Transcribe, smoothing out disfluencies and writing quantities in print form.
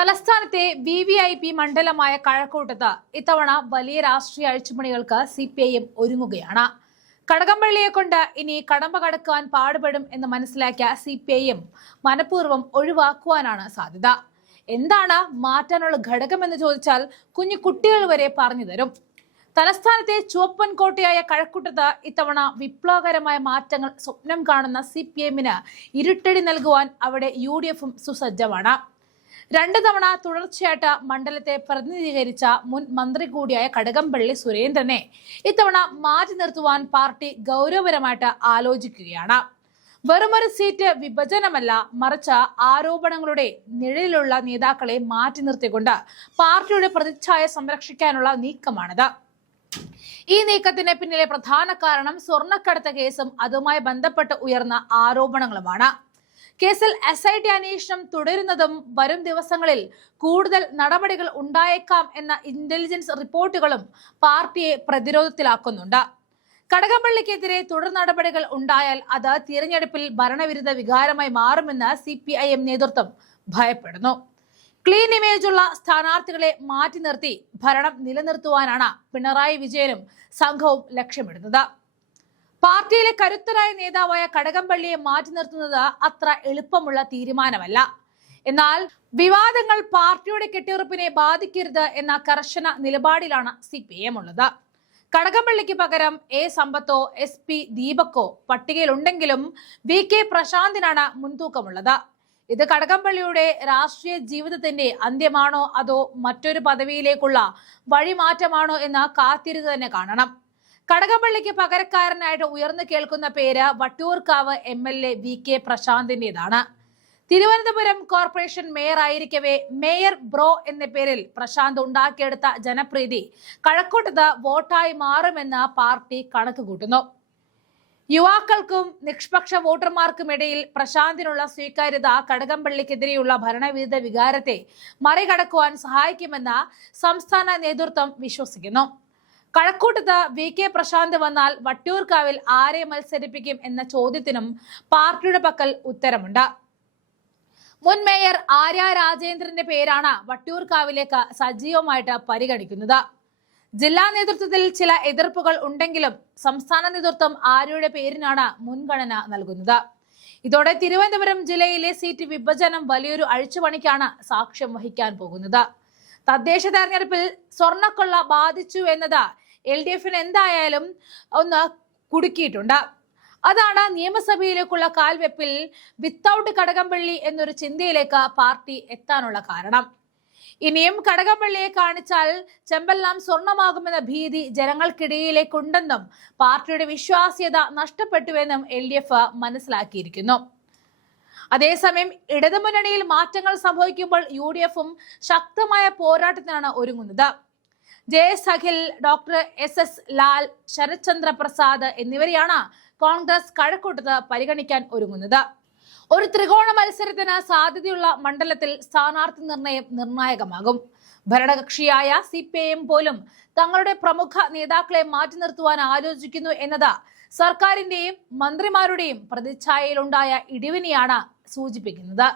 തലസ്ഥാനത്തെ VVIP മണ്ഡലമായ കഴക്കൂട്ടത്ത് ഇത്തവണ വലിയ രാഷ്ട്രീയ അഴിച്ചുപണികൾക്ക് CPIM ഒരുങ്ങുകയാണ്. കടകംപള്ളിയെ കൊണ്ട് ഇനി കടമ്പ കടക്കാൻ പാടുപെടും എന്ന് മനസ്സിലാക്കിയ CPIM മനഃപൂർവ്വം ഒഴിവാക്കുവാനാണ് സാധ്യത. എന്താണ് മാറ്റാനുള്ള ഘടകമെന്ന് ചോദിച്ചാൽ കുഞ്ഞു കുട്ടികൾ വരെ പറഞ്ഞു തരും. തലസ്ഥാനത്തെ ചുവപ്പൻ കോട്ടയായ കഴക്കൂട്ടത്ത് ഇത്തവണ വിപ്ലവകരമായ മാറ്റങ്ങൾ സ്വപ്നം കാണുന്ന CPIM-ന് ഇരുട്ടടി നൽകുവാൻ അവിടെ UDF-ഉം സുസജ്ജമാണ്. 2 തവണ തുടർച്ചയായിട്ട് മണ്ഡലത്തെ പ്രതിനിധീകരിച്ച മുൻ മന്ത്രി കൂടിയായ കടകംപള്ളി സുരേന്ദ്രനെ ഇത്തവണ മാറ്റി നിർത്തുവാൻ പാർട്ടി ഗൗരവപരമായിട്ട് ആലോചിക്കുകയാണ്. വെറുമൊരു സീറ്റ് വിഭജനമല്ല, മറിച്ച് ആരോപണങ്ങളുടെ നിഴലിലുള്ള നേതാക്കളെ മാറ്റി നിർത്തിക്കൊണ്ട് പാർട്ടിയുടെ പ്രതിച്ഛായ സംരക്ഷിക്കാനുള്ള നീക്കമാണിത്. ഈ നീക്കത്തിന് പിന്നിലെ പ്രധാന കാരണം സ്വർണ്ണക്കടത്ത് കേസും അതുമായി ബന്ധപ്പെട്ട് ഉയർന്ന ആരോപണങ്ങളുമാണ്. കേസിൽ SIT അന്വേഷണം തുടരുന്നതും വരും ദിവസങ്ങളിൽ കൂടുതൽ നടപടികൾ ഉണ്ടായേക്കാം എന്ന ഇന്റലിജൻസ് റിപ്പോർട്ടുകളും പാർട്ടിയെ പ്രതിരോധത്തിലാക്കുന്നുണ്ട്. കടകംപള്ളിക്കെതിരെ തുടർ നടപടികൾ ഉണ്ടായാൽ അത് തിരഞ്ഞെടുപ്പിൽ ഭരണവിരുദ്ധ വികാരമായി മാറുമെന്ന് CPIM നേതൃത്വം ഭയപ്പെടുന്നു. ക്ലീൻ ഇമേജുള്ള സ്ഥാനാർത്ഥികളെ മാറ്റി നിർത്തി ഭരണം നിലനിർത്തുവാനാണ് പിണറായി വിജയനും സംഘവും ലക്ഷ്യമിടുന്നത്. പാർട്ടിയിലെ കരുത്തരായ നേതാവായ കടകംപള്ളിയെ മാറ്റി നിർത്തുന്നത് അത്ര എളുപ്പമുള്ള തീരുമാനമല്ല. എന്നാൽ വിവാദങ്ങൾ പാർട്ടിയുടെ കെട്ടിയുറപ്പിനെ ബാധിക്കരുത് എന്ന കർശന നിലപാടിലാണ് CPIM ഉള്ളത്. കടകംപള്ളിക്ക് പകരം A സമ്പത്തോ SP ദീപക്കോ പട്ടികയിലുണ്ടെങ്കിലും VK പ്രശാന്തിനാണ് മുൻതൂക്കമുള്ളത്. ഇത് കടകംപള്ളിയുടെ രാഷ്ട്രീയ ജീവിതത്തിന്റെ അന്ത്യമാണോ അതോ മറ്റൊരു പദവിയിലേക്കുള്ള വഴിമാറ്റമാണോ എന്ന് കാത്തിരുന്ന് തന്നെ കാണണം. കടകംപള്ളിക്ക് പകരക്കാരനായിട്ട് ഉയർന്നു കേൾക്കുന്ന പേര് വട്ടിയൂർക്കാവ് MLA VK പ്രശാന്തിന്റേതാണ്. തിരുവനന്തപുരം കോർപ്പറേഷൻ മേയർ ആയിരിക്കവേ മേയർ ബ്രോ എന്ന പേരിൽ പ്രശാന്ത് ഉണ്ടാക്കിയെടുത്ത ജനപ്രീതി കഴക്കൂട്ടത്ത് വോട്ടായി മാറുമെന്ന് പാർട്ടി കണക്ക് കൂട്ടുന്നു. യുവാക്കൾക്കും നിഷ്പക്ഷ വോട്ടർമാർക്കുമിടയിൽ പ്രശാന്തിനുള്ള സ്വീകാര്യത കടകംപള്ളിക്കെതിരെയുള്ള ഭരണവിരുദ്ധ വികാരത്തെ മറികടക്കുവാൻ സഹായിക്കുമെന്ന് സംസ്ഥാന നേതൃത്വം വിശ്വസിക്കുന്നു. കഴക്കൂട്ടത്ത് VK പ്രശാന്ത് വന്നാൽ വട്ടിയൂർക്കാവിൽ ആരെ മത്സരിപ്പിക്കും എന്ന ചോദ്യത്തിനും പാർട്ടിയുടെ പക്കൽ ഉത്തരമുണ്ട്. മുൻ മേയർ ആര്യ രാജേന്ദ്രന്റെ പേരാണ് വട്ടിയൂർക്കാവിലേക്ക് സജീവമായിട്ട് പരിഗണിക്കുന്നത്. ജില്ലാ നേതൃത്വത്തിൽ ചില എതിർപ്പുകൾ ഉണ്ടെങ്കിലും സംസ്ഥാന നേതൃത്വം ആര്യയുടെ പേരിനാണ് മുൻഗണന നൽകുന്നത്. ഇതോടെ തിരുവനന്തപുരം ജില്ലയിലെ സീറ്റ് വിഭജനം വലിയൊരു അഴിച്ചുപണിക്കാണ് സാക്ഷ്യം വഹിക്കാൻ പോകുന്നത്. തദ്ദേശ തെരഞ്ഞെടുപ്പിൽ സ്വർണ്ണക്കൊള്ള ബാധിച്ചു എന്നത് LDF-ന് എന്തായാലും ഒന്ന് കുടുക്കിയിട്ടുണ്ട്. അതാണ് നിയമസഭയിലേക്കുള്ള കാൽവെപ്പിൽ വിത്തൗട്ട് കടകംപള്ളി എന്നൊരു ചിന്തയിലേക്ക് പാർട്ടി എത്താനുള്ള കാരണം. ഇനിയും കടകംപള്ളിയെ കാണിച്ചാൽ ചെമ്പെല്ലാം സ്വർണമാകുമെന്ന ഭീതി ജനങ്ങൾക്കിടയിലേക്കുണ്ടെന്നും പാർട്ടിയുടെ വിശ്വാസ്യത നഷ്ടപ്പെട്ടുവെന്നും LDF മനസ്സിലാക്കിയിരിക്കുന്നു. അതേസമയം ഇടതുമുന്നണിയിൽ മാറ്റങ്ങൾ സംഭവിക്കുമ്പോൾ UDF-ഉം ശക്തമായ പോരാട്ടത്തിനാണ് ഒരുങ്ങുന്നത്. JS Akhil, doctor SS Lal, Sarathchandra Prasad എന്നിവരെയാണ് കോൺഗ്രസ് കഴക്കൂട്ടത്ത് പരിഗണിക്കാൻ ഒരുങ്ങുന്നത്. ഒരു ത്രികോണ മത്സരത്തിന് സാധ്യതയുള്ള മണ്ഡലത്തിൽ സ്ഥാനാർത്ഥി നിർണയം നിർണായകമാകും. ഭരണകക്ഷിയായ CPIM പോലും തങ്ങളുടെ പ്രമുഖ നേതാക്കളെ മാറ്റി നിർത്തുവാൻ ആലോചിക്കുന്നു എന്നത് സർക്കാരിന്റെയും മന്ത്രിമാരുടെയും പ്രതിച്ഛായയിലുണ്ടായ ഇടിവിനെയാണ് സൂചിപ്പിക്കുന്നത്.